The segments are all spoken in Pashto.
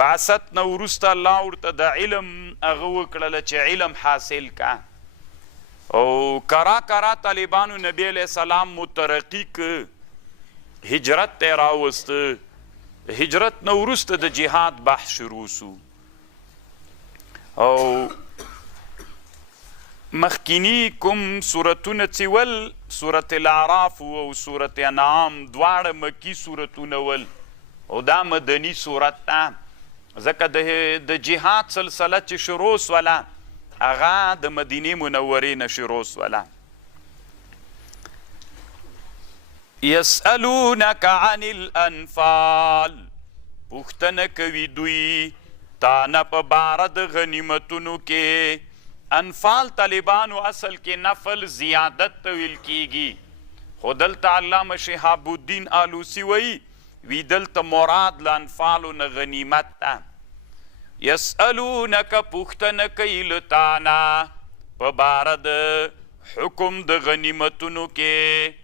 بعثت نه وروسته الله ورته د علم هغه وکړله چې علم حاصل کا او کرا کرا طالبانو نبی علیه السلام مترقي که هجرت ته راوسته هجرت نه وروسته د جهاد بحث شروع سو او مخکینی کوم سورتونه چې ول سورت الاعراف او سورت انعام دواړه مکی سورتونه ول او دا مدني سورت ده ځکه د جهاد سلسله چې شروع سوله هغه د مدینې منورې نه شروع سوله یسألونک عن الانفال پوښتنه کوي دوی تا نه په باره د غنیمتونو کې انفال طالبانو اصل کې نفل زیادت ته ویل کیږي خو دلته علامه شهاب الدین آلوسی وی دلته مراد له انفالو نه غنیمت ده یسألونک پوښتنه کوي له تا نه په باره د حکم د غنیمتونو کې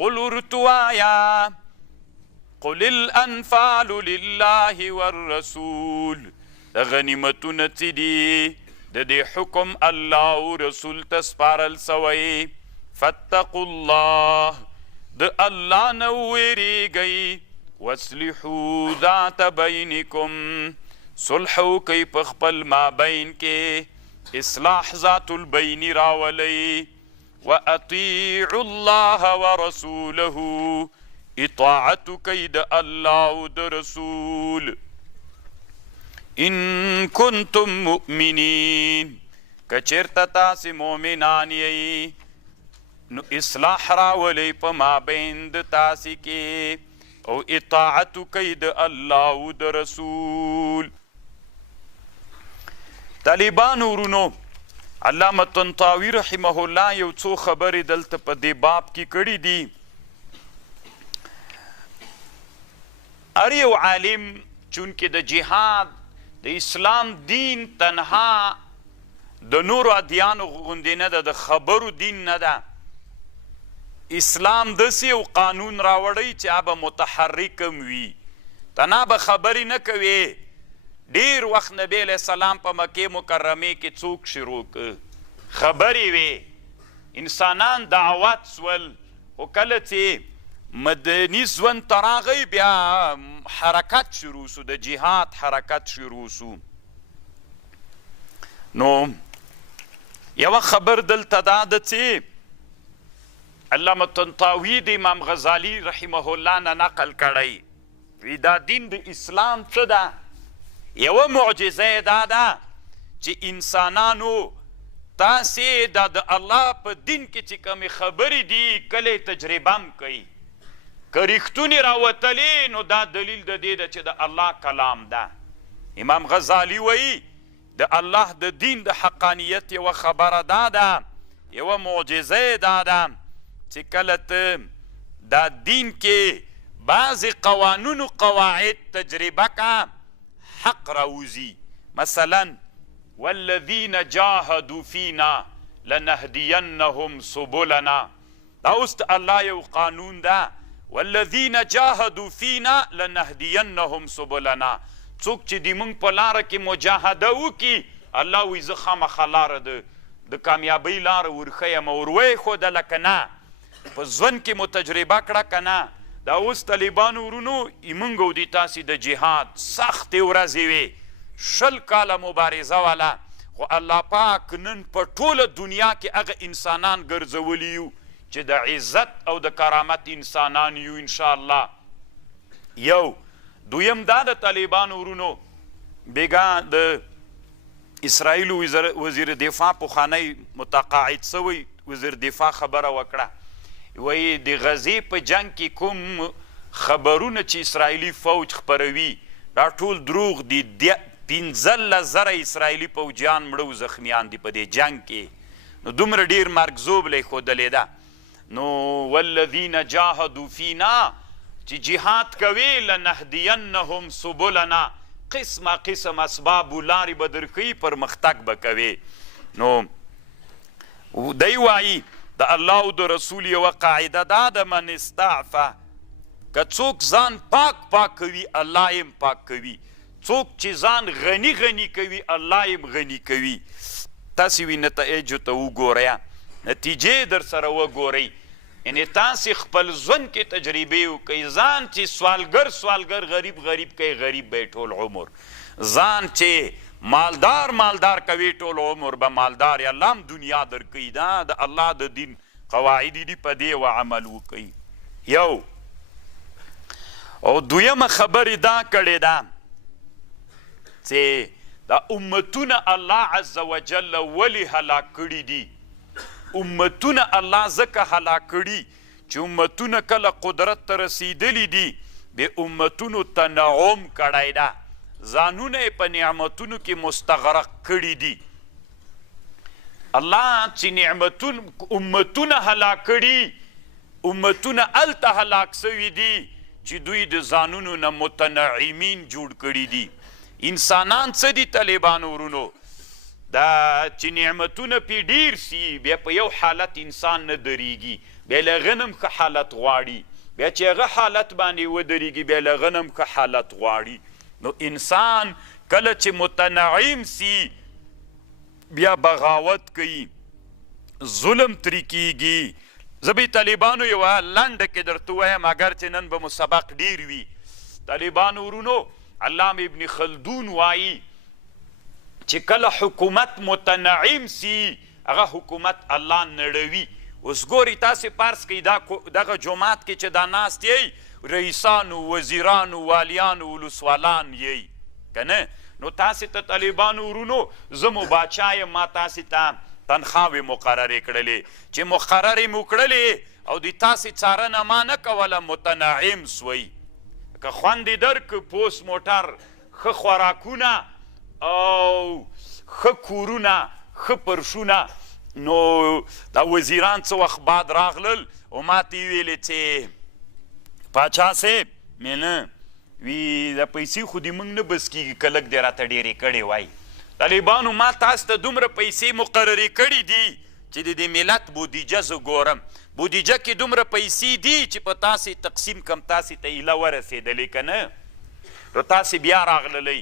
قل ورته وایه قل الانفال لله والرسول د غنیمتونه چې دي د دې حکم الله او رسول ته سپارل سوی فاتقوا الله د الله نه ویریږئ واصلحوا ذات بینکم صلح وکئ په خپل مابین کې اصلاح ذات البین راولئ واطیعوا الله ورسوله اطاعت کوي د الله او د رسول ان کنتم مؤمنین که چېرته تاسې مؤمنان یئ نو اصلاح راولئ په مابین د تاسې کې او اطاعت کوي د الله او د رسول طالبانو ورونو علامه طنطاوي رحمه الله یو څو خبرې دلته په دې باب کې کړي دي هر یو عالم چونکې د جهاد د اسلام دین تنها د نورو ادیانو غوندې نه ده د خبرو دین نه ده اسلام داسې یو قانون راوړی چې هغه به متحرک هم وي تنها به خبرې نه کوې ډېر وخت نبی علیه السلام په مکې مکرمې کې څوک شروع که خبرې وې انسانان دعوت سول خو کله چې مدني ژوند ته راغی بیا حرکت شروع سو د جهاد حرکت شروع سو نو یوه خبر دلته دا ده چې علامه طنطاوي د امام غزالي رحمه الله نه نقل کړی وی دا دین د اسلام څه ده یوه معجزه یې دا ده چې انسانانو تاسې دا د الله په دین کې چې کومې خبرې دي کله یې تجربه هم کوي که ریښتونې راوتلې نو دا دلیل د دې ده چې د الله کلام ده امام غزالي وایي د الله د دین د حقانیت یوه خبره دا ده یوه معجزه یې دا ده چې کله ته دا دین کې بعضې قوانونو قواعد تجربه که حق راوځي مثلا والذین جاهدوا فینا لنهدینهم سبلنا دا اوس د الله یو قانون ده والذین جاهدوا فینا لنهدینهم سبلنا څوک چې د موږ په لاره کې مجاهده وکړي الله وایي زه خامخا لاره د کامیابۍ لاره ورښیم ور ویښودله که نه په ژوند کې مو تجربه کړه که نه دا اوس طالبانو ورونو موږ او د تاسې د جهاد سختې ورځې وې 20 کاله مبارزه واله خو الله پاک نن په ټوله دنیا کې هغه انسانان ګرځولي یو چې د عزت او د کرامت انسانان یو انشاءالله یو دویم دا د طالبانو ورونو بېګا د اسرائیلو وزیر دفاع پخوانی متقاعد سوی وزیر دفاع خبره وکړه وایي د غزې په جنگ کې کوم خبرونه چې اسرائیلي فوج خپروي دا ټول دروغ دي 15,000 اسرائیلي فوجیان مړه او زخمیان دي په دې جنگ کې نو دومره ډېر مرګزوب لی ښودلې ده نو والذین جاهدوا فینا چې جهاد کوي لنهدینهم سبلنا قسمه قسم اسباب و لارې به درښیي پرمختګ به کوي نو دی وایي د الله او د رسول یوه قاعده دا د من استعفه که څوک ځان پاک کوي الله یې پاک کوي څوک چې ځان غني غني کوي الله یې غني کوي. تاسې وي نتایجو ته وګورئ، نتیجې در سره وګورئ. یعنې تاسې خپل ژوند کې تجربې وکئ. ځان چې سوالګر غریب کوي، غریب به ټول عمر. ځان چې مالدار کوي، ټول عمر به مالدار. الله هم دنیا درکوي. دا د الله د دین قواعد دي، په دې و عمل وکئ. یو او دویمه خبرې دا کړې ده چې دا امتونه الله عز وجل ولې هلاک کړي دي. امتونه الله ځکه هلاک کړي چې امتونه کله قدرت ته رسیدلی دي، د امتونو تنعم کړی ده، ځانونه یې په نعمتونو کې مستغرق کړي دي. الله چې امتونه هلاک کړي، امتونه هلته هلاک سوي دي چې دوی د ځانونو نه متنعمین جوړ کړي دي. انسانان څه دي طالبانو ورونو؟ دا چې نعمتونه پې ډېر سي، بیا په یو حالت انسان نه درېږي، بیا له هغه نه هم ښه حالت غواړي، بیا چې هغه حالت باندې ودرېږي بیا له هغه نه هم ښه حالت غواړي. نو انسان کله چې متنعم سي بیا بغاوت کوي، ظلم ترې کیږي. زه به طالبانو یوه لنډه کې درته ووایم، اگر چې نن به مو سبق ډېر وي. طالبانو ورونو علامه ابن خلدون وایي چې کله حکومت متنعم سي هغه حکومت الله نړوي. اوس ګورئ تاسې فرض کئ دغه جومات کې چې دا ناست یئ رئیسانو، وزیرانو، والیانو، ولسوالان یئ که نه؟ نو تاسې ته طالبانو ورونو زه مو باچا یم، ما تاسې ته تنخواوې مقررې کړلې چې مقررې مو کړلې او د تاسې څارنه ما نه کوله، متنعم سوئ. که خوند یې درک، پوست موټر، ښه خوراکونه او ښه کورونه، ښه پرشونه. نو دا وزیران څه وخت بعد راغلل او ما ته یې ویلې چې پاچا صاحب مینه وی دا پیسې خو دې موږ نه بس کېږي که لږ دې راته ډېرې کړې وای. طالبانو ما تاسو ته دومره پیسې مقررې کړي دي چې د دې ملت بودیجه زه ګورم، بودیجه کې دومره پیسې دي چې په تاسې تقسیم کم، تاسې ته ایله ورسېدلې که نه؟ نو تاسې بیا راغللی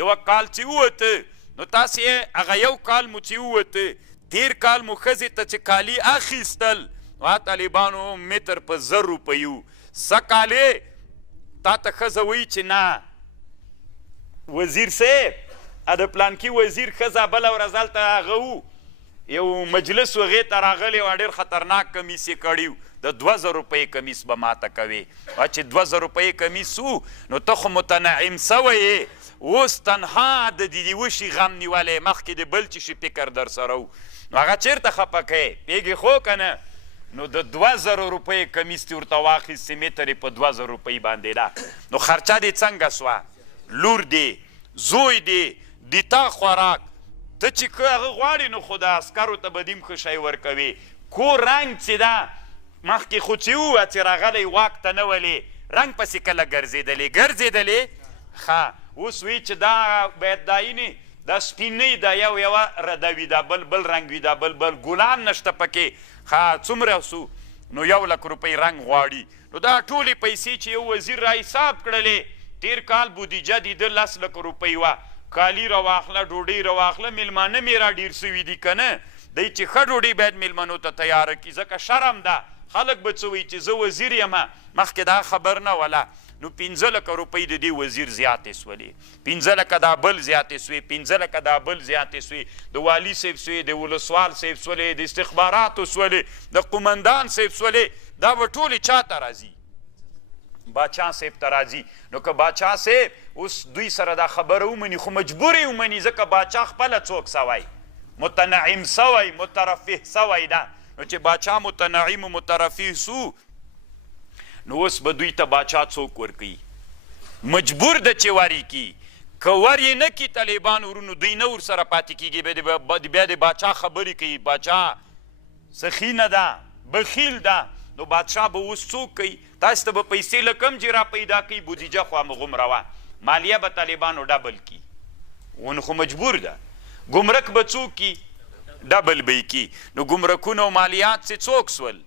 یوه کال چې ووته، نو تاسې هغه یو کال مو چې ووته، تیر کال مو ښځې ته چې کالي اخیستل، نو طالبانو متر په 1000 روپیو. څه کالې تا ته ښځه وایي چې نه وزیر صاحب د پلانکي وزیر ښځه بله ورځ هلته هغه و یو مجلس و هغې ته راغلی و، ډېر خطرناک کمیس یې کړي و، د 2000 روپۍ کمیس به ماته کوې. چې 2000 روپۍ کمیس و نو ته خو متنعم سوی یې، اوس تنها د دې وشي غم نیولی، مخکې د بل چې شي فکر در سره و. نو هغه چېرته خفه کوې پوهېږې خو که نه؟ نو د 2000 روپۍ کمیس دې ورته واخیستې، متر یې په 2000 روپۍ باندې ده. نو خرچه دې څنګه سوه؟ لور دې، زوی دې، د تا خوراک، ته چې که هغه غواړې نو خو د عسکرو ته به دې هم ښه شی ورکوې. کور رنګ چې ده مخکې خو چې ووه چې راغلی واک ته نه ولې، رنګ پسې کله ګرځېدلې ښه، اوس وی چې دا باید دا یینې دا سپین نه دا یوه رده وي، دا بل رنګ وي، دا بل ګلان نشته پکې. ښه څومره سو؟ نو 1,00,000 روپۍ رنګ غواړي. نو دا ټولې پیسې چې یو وزیر را حساب کړلې، تیر کال بودیجه د 10,00,000 روپۍ وه، کالي راواخله، ډوډۍ راواخله، میلمانه مې را ډېر سوي دي که نه؟ دی چې ښه ډوډۍ باید میلمنو ته تیاره کړي، ځکه شرم ده. خلک به څه وایي چې زه وزیر یم، مخکې دا خبر نه وله. نو 15,00,000 روپۍ د دې وزیر زیاتې سولې، 15,00,000 دا بل زیاتې سوې، 15,000 دا بل زیاتې سوې، د والي صاحب سوې، د ولسوال صاحب سولې، د استخباراتو سولې، د قمندان صاحب سولې. دا به ټولې چا ته راځي؟ باچا صاحب ته راځي. نو که باچا صاحب اوس دوی سره دا خبره ومني، خو مجبور یې ومني، ځکه باچا خپله څوک سوی، متنعم سوی، مترفه سوی ده. نو چې باچا متنعم و مترفه سو، نو اوس به دوی ته باچا څوک ورکوي؟ مجبور ده چې ور یې کي. که ور یې نه کي طالبان ورونو، دوی نه ورسره پاتې کېږي، بیا د باچا خبرې کوي، باچا سخي نه ده، بخیل ده. نو بادشاه به اوس څوک کوي؟ تاسو ته به پیسې له کوم چې را پیدا کوي، بودیجه خو همغومره وه، مالیه به طالبانو ډبل کي، ونه خو مجبور ده. ګمرک به څوک کي؟ ډبل به یې کي. نو ګمرکونه او مالیات چې څوک سول؟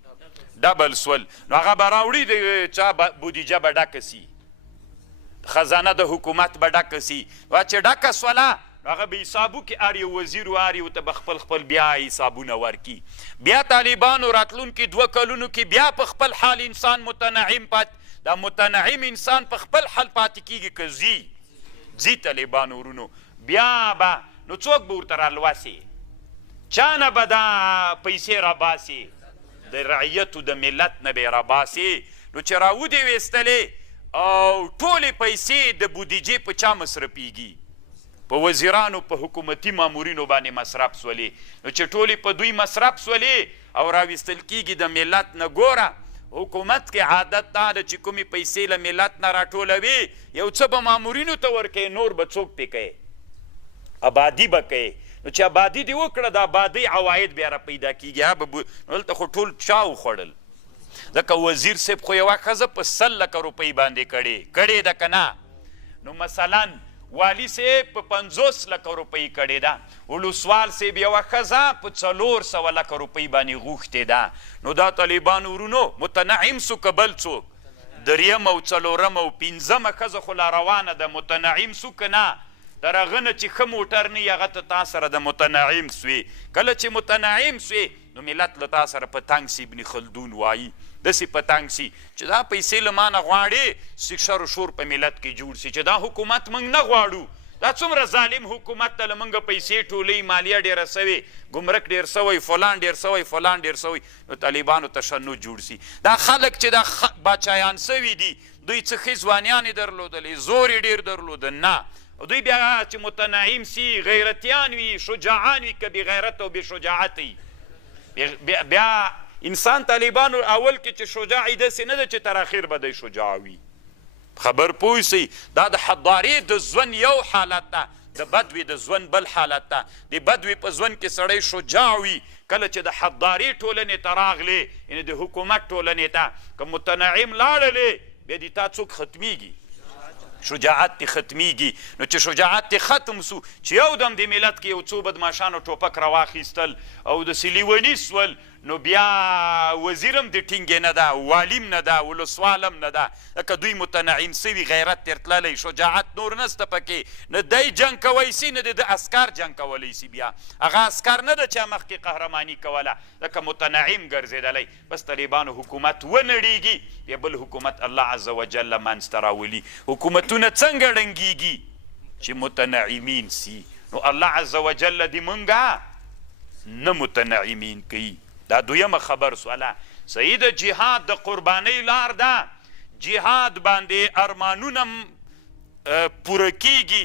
ډبل سول. نو هغه به راوړي، د چا بودیجه به ډکه سي، خزانه د حکومت به ډکه سي چې ډکه سوله هغه به حسابو کې هر یو وزیر و هر یو ته به خپل خپل بیا حسابونه ورکي بیا طالبانو راتلونکي 2 کلونو کې بیا په خپل حال انسان متنعم دا متنعم انسان په خپل حال پاتې کېږي که ځي طالبانو ورونو بیا به نو څوک به ورته رالواسي چا نه به دا پیسې راباسي د رعیتو د ملت نه به یې راباسي نو چې راودې ویستلې او ټولې پیسې د بودیجې په چا مصرفیږي په وزیرانو په حکومتي مامورینو باندې مصرف سولې نو چې ټولې په دوی مصرف سولې او راویستل کېږي د ملت نه ګوره حکومت کې عادت دا ده چې کومې پیسې له ملت نه راټولوي یو څه به مامورینو ته ورکوي نور به څوک پې کوي آبادي به کوي نو چې آبادي دې وکړه د آبادۍ عواید بیا را پیدا کېږي نو دلته خو ټول چا وخوړل ځکه وزیر صاحب خو یوه ښځه په 100 لکه روپۍ باندې کړې ده که نه نو مثلا والی صاحب په 50 لکه روپۍ کړې ده ولسوال صاحب یوه ښځه په 400 لکه روپۍ باندې غوښتې ده نو دا طالبانو ورونو متنعم سو که بل څوک 3 او 4 او 5 ښځه خو لا روانه ده متنعم سو که نه در هغه نه چې ښه موټر نه وي هغه ته تا سره د متنعم سوې کله چې متنعم سوې نو ملت له تا سره په تنګ سي ابن خلدون وایي داسې په تنګ سي چې دا پیسې له ما نه غواړې شر و شور په ملت کې جوړ سي چې دا حکومت موږ نه غواړو دا څومره ظالم حکومت ته له موږ پیسې ټولوي مالیه ډېره سوې ګمرک ډېر سوی فلان ډېر سوی فلان ډېر سوی نو طالبانو تشنج جوړ سي دا خلک چې دا باچایان سوي دي دوی څه ښې ځوانیانې درلودلې زور یې ډېر درلوده نه دوی بیا چې متنعم سي غیرتیان وي شجاعان وي که بغیرت او بشجاعت وي بیا انسان طالبانو اول کې چې شجاع یې داسې نه ده چې تر اخر به دی شجاع وي خبر پوه سئ دا د حضارې د ژوند یو حالت ده د بدوي د ژوند بل حالت ده د بدوي په ژوند کې سړی شجاع وي کله چې د حضارې ټولنې ته راغلې یعنې د حکومت ټولنې ته که متنعم لاړلې بیا دې تا څوک ختمیږي شجاعت تی ختمیږي نو چې شجاعت تی ختم سو چې یو دم د ملت کې یو څو بدماشانو ټوپک راواخیستل او د لیوني سول نو بیا وزیرم د ټینګې نه ده والیم نه ده ولسوالم نه ده لکه دوی متنعم سوي غیرت تېر تللی شجاعت نور نسته پکې نه دی جنګ کوی سي نه د عسکر جنګ کولی سي بیا هغه عسکر نه ده چې مخکې قهرماني کوله لکه متنعم ګرځېدلی بس طالبانو حکومت ونړېږي بیا بل حکومت الله عز وجل منځته راولي حکومتونه څنګه ړنګېږي چې متنعمین سي نو الله عز وجل دې مونږه نه متنعمین کوي دا دویمه خبر سواله صحیح د جهاد د قربانۍ لار ده جهاد باندې ارمانونه پوره کیږي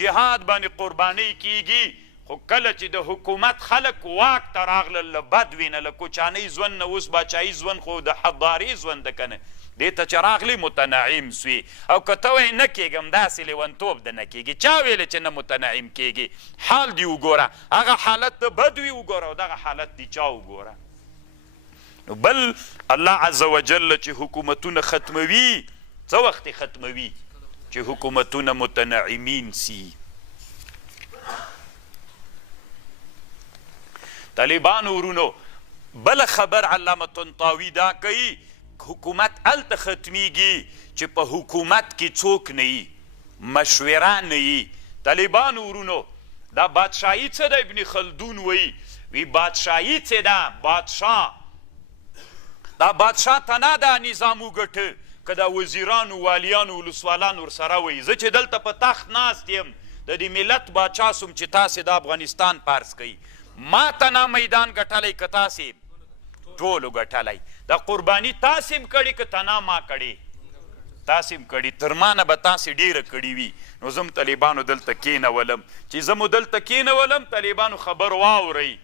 جهاد باندې قربانۍ کیږي خو کله چې د حکومت خلک واک ته راغلل له بدوي نه له کوچانۍ ژوند نه اوس باچایي ژوند خو د حضاري ژوند ده که نه دې ته چې راغلی متنعم سوي او که ته وایې نه کېږم داسې لیونتوب ده نه کېږي چا ویلې چې نه متنعم کېږي حال دې وګوره هغه حالت د بدوي وګوره او دغه حالت دې چا وګوره نو بل الله عز وجل چې حکومتونه ختموي څه وخت ختموي چې حکومتونه متنعمین سي طالبانو ورونو بله خبر علامه طنطاوي دا کوي حکومت هلته ختمیږي چې په حکومت کې څوک نه وي مشوره نه وي طالبانو ورونو دا بادشاهي څه ده ابن خلدون وی بادشاهي څه ده بادشاه دا بادشاه ته نه دا نظام وګټه که دا وزیرانو والیانو ولسوالانو ورسره وی زه چې دلته په تخت ناست یم د دې ملت باچا سوم چې تاسې د افغانستان پارس کوي ما ته نه میدان ګټلی که تاسې ټولو ګټلی دا قرباني تاسې هم کړې که ته نه ما کړې تاسې هم کړي تر ما نه به تاسې ډېره کړي وي نو زه هم طالبانو دلته کېنولم چې زه مو دلته کېنولم طالبانو خبر واورئ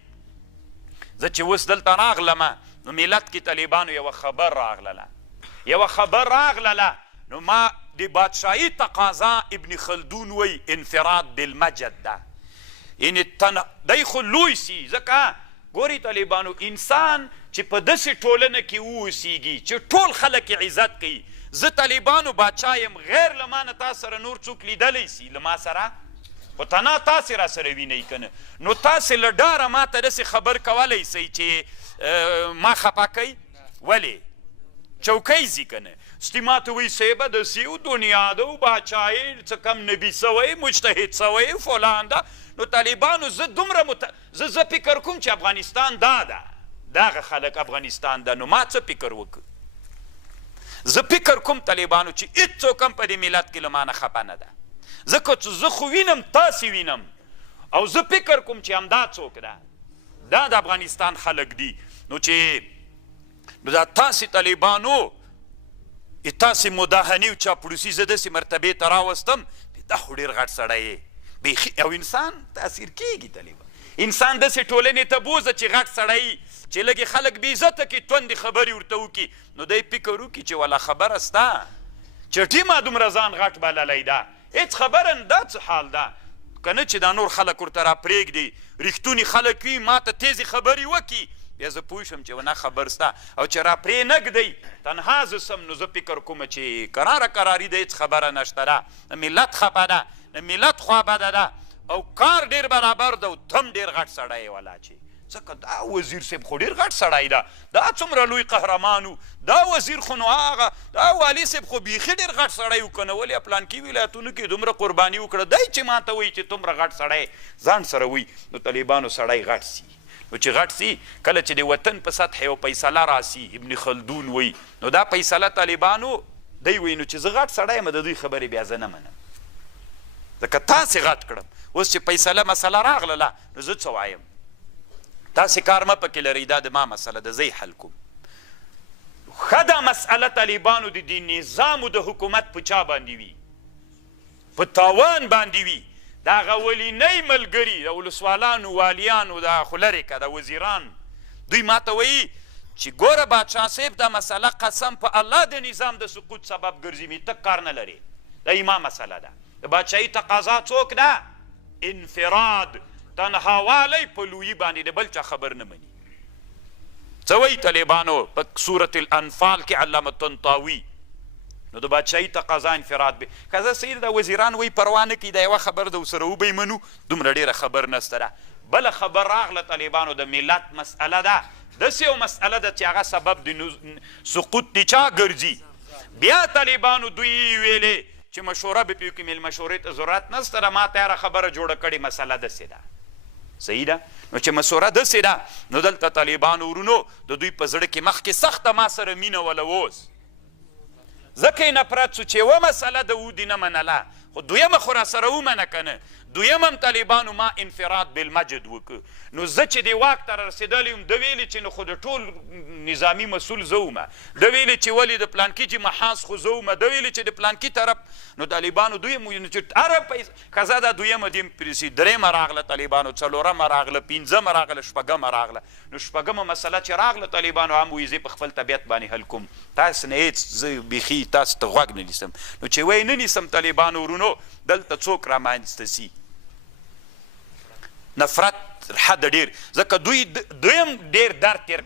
زه چې اوس دلته راغلمه نو ملت کې طالبانو یوه خبر راغلله نو ما د بادشاهي تقاضا ابن خلدون وی انفراد بالمجد ده یعنې دی خو لوی سي ځکه ګوري طالبانو انسان چې په داسې ټولنه کې واوسیږي چې ټول خلک عزت کوي زه طالبانو باچا یم غیر له ما نه تا سره نور څوک لیدلی سي له ما سره خو تنا تاسې را سره وینئ که نه نو تاسې له ډاره ما ته داسې خبر کولی سئ چې ما خفه کوي ولې چوکۍ ځي که نه ستی ما ته وایي صاحبه داسې و دنیا ده و باچایي څه کم نبي سوی مجتهد سوی فلان ده. نو طالبانو زه دومره زه فکر کوم چې افغانستان دا ده، دغه خلک افغانستان ده. نو ما څه فکر وکړ؟ زه فکر کوم طالبانو چې هېڅوک هم په دې ملت کې له ما نه خفه نه ده، ځکه چې زه خو وینم تاسې وینم او زه فکر کوم چې همدا څوک ده، دا د افغانستان خلک دي. نو چې نو دا تاسې طالبانو تاسې مداهنې او چاپلوسي زه داسې مرتبې ته راوستم، دا خو ډېر غټ سړی یې بیخي. او انسان تاثیر کېږي طالبان، انسان داسې ټولنې ته بوځه چې غټ سړی چې لږې خلک بې عزته کړي، توندې خبرې ورته وکړي، نو دی فکر وکړي چې والا خبره سته چټي ما دومره ځان غټ بللی ده، هېڅ خبره نه، دا څه حال ده که نه چې دا نور خلک ورته راپرېږدي، رښتوني خلک وي ما ته تیزې خبرې وکړي، بیا زه پوه شم چې ونه خبر سته. او چې راپرې نه ږدئ تنها زه سم، نو زه فکر کومه چې قراره قراري ده، هېڅ خبره نشته ده، د ملت خفه ده، د ملت خوا بده ده او کار ډېر برابر ده او تم ډېر غټ سړی یې والا چې ځکه دا وزیر صاحب خو ډېر غټ سړی ده، دا څومره لوی قهرمان و، دا وزیر خو نو هغه دا والي صاحب خو بیخي ډېر غټ سړی و که نه ولې پلانکي ولایتونو کې دومره قرباني وکړه، دی چې ما ته وایي چې دومره غټ سړی ځان سره وایي. نو طالبانو سړی غټ سي، نو چې غټ سي کله چې د وطن په سطح یو فیصله راسي، ابن خلدون وایي نو دا فیصله طالبانو دی وایي نو چې زه غټ سړی یم د دوی خبرې بیا زه نه منم، ځکه تاسې غټ کړم. اوس چې فیصله مسله راغلله نو زه څه وایم؟ تاسې کار مه پکې لرئ، دا د ما مسله ده، زه یې حل کوم. ښه دا مسئله طالبانو د دې نظام د حکومت په چا باندې وي؟ په تاوان باندې وي. د هغه ولینۍ ملګري د ولسوالانو والیانو دا خو لرې که د وزیران دوی ما ته وایي چې ګوره بادشاه صاحب دا مسله قسم په الله د نظام د سقوط سبب ګرځي، مې ته کار نه لرې، دا یې ما مسله ده. د بادشاهي تقاضا څوک ده؟ انفراد، تنهاوالی په لویي باندې د بل چا خبر نه مني. څه وایي طالبانو په سورة الانفال کې علامه طنطاوي؟ نو د بادشاهي تقاضا انفراد به که زه صحیح د وزیران وایي پروا نه کوي، دا یوه خبر ده ورسره وبه یې منو، دومره ډېره خبر نسته ده. بله خبر راغله طالبانو د ملت مسئله ده، داسې یو مسئله ده چې هغه سبب د سقوط د چا ګرځي. بیا طالبانو دوی ویلې چې مشوره به پې وکړي، میل مشورې ته ضرورت نسته ده، ما تیاره خبره جوړه کړې، مسله داسې ده. صحیح ده؟ نو چې مشوره داسې ده نو دلته طالبانو ورونو د دوی په زړه کې مخکې سخته ما سره مینه وله اوس، ځکه یې نفرت سو چې یوه مسله د ودي نه منله، خو دویمه خو راسره ومنه که نه، دویم هم طالبانو ما انفراد بالمجد وکړ. نو زه چې دې واک ته رسېدلی یم، ده ویلې چې نو خو د ټول نظامي مسؤل زه ومه، ده ویلې چې ولې د پلانکي چې محاذ خو زه ومه، ده ویلې چې د پلانکي طرف. نو طالبانو دویم ویل چې هره ښځه دا دویمه دې پرېسي، درېیمه راغله طالبانو، څلورمه راغله، پنځمه راغله، شپږمه راغله. نو شپږمه مسله چې راغله طالبانو هم وایي زه په خپل طبیعت باندې حل کوم، تاسو نه هېڅ زه بیخي تاسو ته غوږ نه نیسم. نو چې وایي نه نیسم طالبانو ورونو دلته څوک رامنځته سي نفرت حد ډېر، ځکه دویم ډېر درد تېر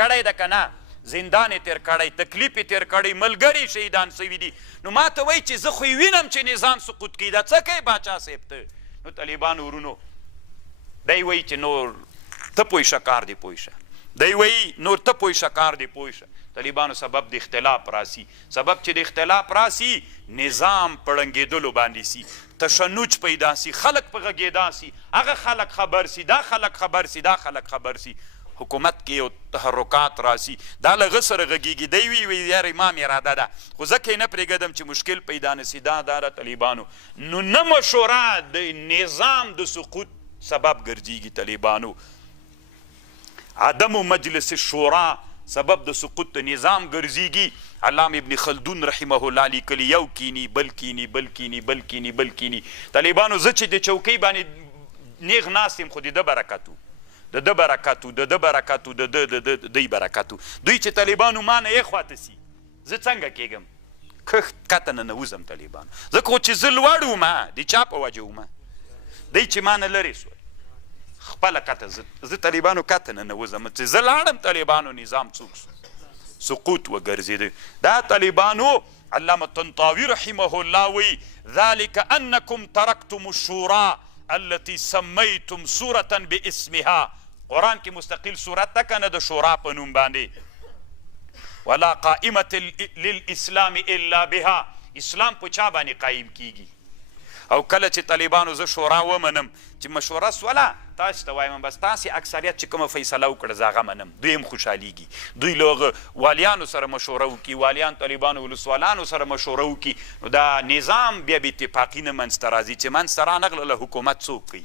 کړی ده که نه، زندان یې تېر کړی، تکلیف یې تېر کړی، ملګري شهیدان سوي دي. نو ما ته وایي چې زه خو یې وینم چې نظام سقوط کوي، دا څه کوي باچا صاحب ته؟ نو طالبانو ورونو دی وایي چې نور ته پوه شه کار دې پوه شه، دی وایي نور ته پوه شه کار دې پوه شه. طالبانو سبب د اختلاف راسي، سبب چې د اختلاف راسي نظام په ړنګېدلو باندې سي، تشنج پیدا سي، خلک په غږېدا سي، هغه خلک خبر سي، دا خلک خبر سي، دا خلک خبر سي، حکومت کې یو تحرکات راسي، دا له غه سره غږېږي، دی وی یاره ما مې اراده ده، خو ځکه یې نه پرېږدم چې مشکل پیدا نه سي. دا د طالبانو نو نه مشوره د نظام د سقوط سبب ګرځېږي، طالبانو عدم مجلس شورا سبب د سقوط د نظام ګرځېږي. علامه ابن خلدون رحمه الله لیکلي یو کینی بل کینی بل کینی بل کینی بل کینی. طالبانو زه چې د چوکۍ باندې نیغ ناست یم خو د ده برکتو د ده برکتو د ده برکتو د ده دی برکتو. دوی چې طالبانو ما نه یې خواته سي زه څنګه کېږم؟ کښت کته نه نوځم طالبانو، ځکه خو چې زه لوړ ومه د چا په وجه ومه، دی چې ما نه لرې سول خپله کته زه طالبانو کته نه نوځم، چې زه لاړم طالبانو نظام څوک سقوط وګرځېده. دا طالبانو علامه طنطاوي رحمه الله وی ذلك انکم ترکتم الشورا التي سمیتم سورة باسمها. قرآن کې مستقل صورت ده که نه د شورا په نوم باندې، ولا قائمة للاسلام الا بها. اسلام په چا باندې قایم کیږي؟ او کله چې طالبانو زه شورا ومنم چې مشوره سوله، تاسو ته وایم بس تاسې اکثریت چې کومه فیصله وکړه زه هغه منم، دوی هم خوشحالیږي. دوی له هغه والیانو سره مشوره وکړي، والیان طالبانو ولسوالانو سره مشوره وکړي، نو دا نظام بیا بې اتفاقي نه منځته راځي چې منځته رانغله له حکومت څوک کوي؟